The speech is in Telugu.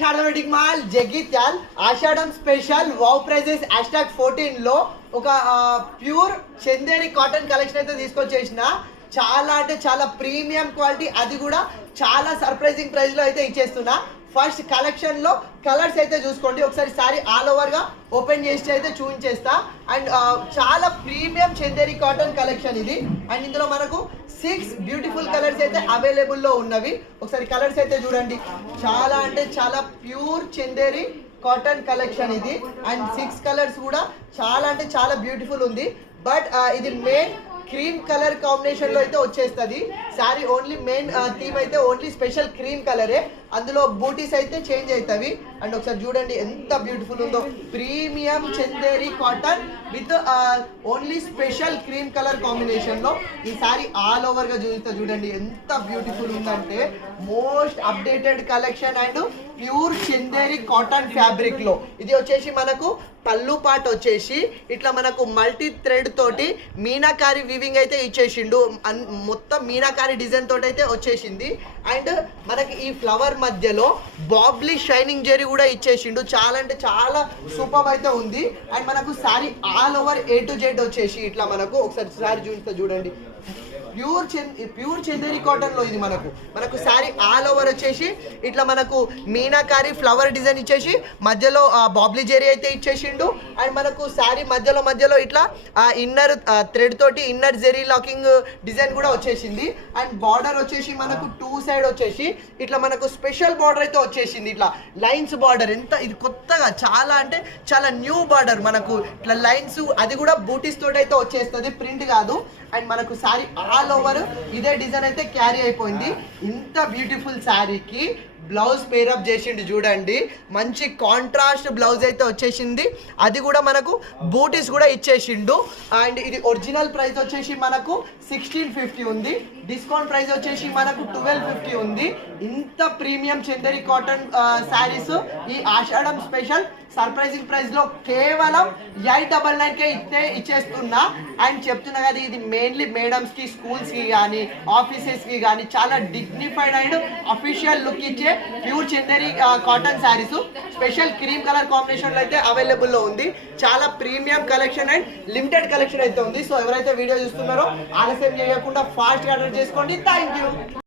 శారదా వెడ్డింగ్ మాల్ జగిత్యాల్ ఆషాఢం స్పెషల్ వావ్ ప్రైజెస్ #14 లో ఒక ప్యూర్ చందేరి కాటన్ కలెక్షన్ అయితే తీసుకొచ్చేసిన చాలా అంటే చాలా ప్రీమియం క్వాలిటీ, అది కూడా చాలా సర్ప్రైజింగ్ ప్రైస్ లో అయితే ఇచ్చేస్తున్నా. ఫస్ట్ కలెక్షన్ లో కలర్స్ అయితే చూసుకోండి ఒకసారి, సారీ ఆల్ ఓవర్ గా ఓపెన్ చేసి అయితే చూపించేస్తా. అండ్ చాలా ప్రీమియం చందేరి కాటన్ కలెక్షన్ ఇది. అండ్ ఇందులో మనకు 6 బ్యూటిఫుల్ కలర్స్ అయితే అవైలబుల్ లో ఉన్నవి. ఒకసారి కలర్స్ అయితే చూడండి, చాలా అంటే చాలా ప్యూర్ చందేరి కాటన్ కలెక్షన్ ఇది. అండ్ 6 కలర్స్ కూడా చాలా అంటే చాలా బ్యూటిఫుల్ ఉంది. బట్ ఇది మెయిన్ క్రీమ్ కలర్ కాంబినేషన్ లో అయితే వచ్చేస్తుంది సారీ. ఓన్లీ మెయిన్ థీమ్ అయితే ఓన్లీ స్పెషల్ క్రీమ్ కలరే, అందులో బూటీస్ అయితే చేంజ్ అవుతాయి. అండ్ ఒకసారి చూడండి ఎంత బ్యూటిఫుల్ ఉందో, premium Chanderi cotton with only special cream colour combination లో ఈ సారీ ఆల్ ఓవర్ గా చూస్తే చూడండి ఎంత బ్యూటిఫుల్ ఉందంటే, most updated collection and pure Chanderi cotton fabric లో. ఇది వచ్చేసి మనకు పళ్ళు పార్ట్ వచ్చేసి ఇట్లా మనకు మల్టీ థ్రెడ్ తోటి మీనాకారి వివింగ్ అయితే ఇచ్చేసిండు, మొత్తం మీనాకారి డిజైన్ తోటి అయితే వచ్చేసింది. అండ్ మనకి ఈ ఫ్లవర్ మధ్యలో బాబ్లీ షైనింగ్ జెరీ కూడా ఇచ్చేసిండు, చాలా అంటే చాలా సూపర్ అయితే ఉంది. అండ్ మనకు sorry all over A to Z వచ్చేసి ఇట్లా మనకు ఒకసారి సారీ చూస్తే చూడండి, ప్యూర్ చందేరి కాటన్ లో ఇది మనకు సారీ ఆల్ ఓవర్ వచ్చేసి ఇట్లా మనకు మీనాకారి ఫ్లవర్ డిజైన్ ఇచ్చేసి మధ్యలో బాబ్లీ జెరీ అయితే ఇచ్చేసిండు. అండ్ మనకు సారీ మధ్యలో ఇట్లా ఇన్నర్ థ్రెడ్ తోటి ఇన్నర్ జెరీ లాకింగ్ డిజైన్ కూడా వచ్చేసింది. అండ్ బార్డర్ వచ్చేసి మనకు 2 సైడ్ వచ్చేసి ఇట్లా మనకు స్పెషల్ బార్డర్ అయితే వచ్చేసింది, ఇట్లా లైన్స్ బార్డర్. ఎంత ఇది కొత్తగా చాలా అంటే చాలా న్యూ బార్డర్, మనకు ఇట్లా లైన్స్, అది కూడా బూటీస్ తోటి అయితే వచ్చేస్తుంది, ప్రింట్ కాదు. అండ్ మనకు సారీ ఆల్ ఓవర్ ఇదే డిజైన్ అయితే క్యారీ అయిపోయింది. ఇంత బ్యూటిఫుల్ శారీకి బ్లౌజ్ పేరప్ చేసిండు చూడండి, మంచి కాంట్రాస్ట్ బ్లౌజ్ అయితే వచ్చేసింది, అది కూడా మనకు బూటీస్ కూడా ఇచ్చేసిండు. అండ్ ఇది ఒరిజినల్ ప్రైస్ వచ్చేసి మనకు 1650 ఉంది, డిస్కౌంట్ ప్రైస్ వచ్చేసి మనకు 1250 ఉంది. ఇంత ప్రీమియం చందేరి కాటన్ శారీస్ ఈ ఆషాఢం స్పెషల్ సర్ప్రైజింగ్ ప్రైస్ లో కేవలం 899కే ఇచ్చేస్తున్నా. అండ్ చెప్తున్నా కదా, ఇది మెయిన్లీ మేడమ్స్ కి, స్కూల్స్ కి కానీ ఆఫీసెస్ కి కానీ చాలా డిగ్నిఫైడ్ అండ్ అఫీషియల్ లుక్ ఇచ్చే pure Chanderi cotton saris special cream colour combination లో అయితే అవైలబుల్ లో ఉంది. చాలా premium collection and limited collection అయితే ఉంది. సో ఎవరైతే వీడియో చూస్తున్నారో ఆలస్యం చేయకుండా ఫాస్ట్ గా ఆర్డర్ చేసుకోండి. Thank you.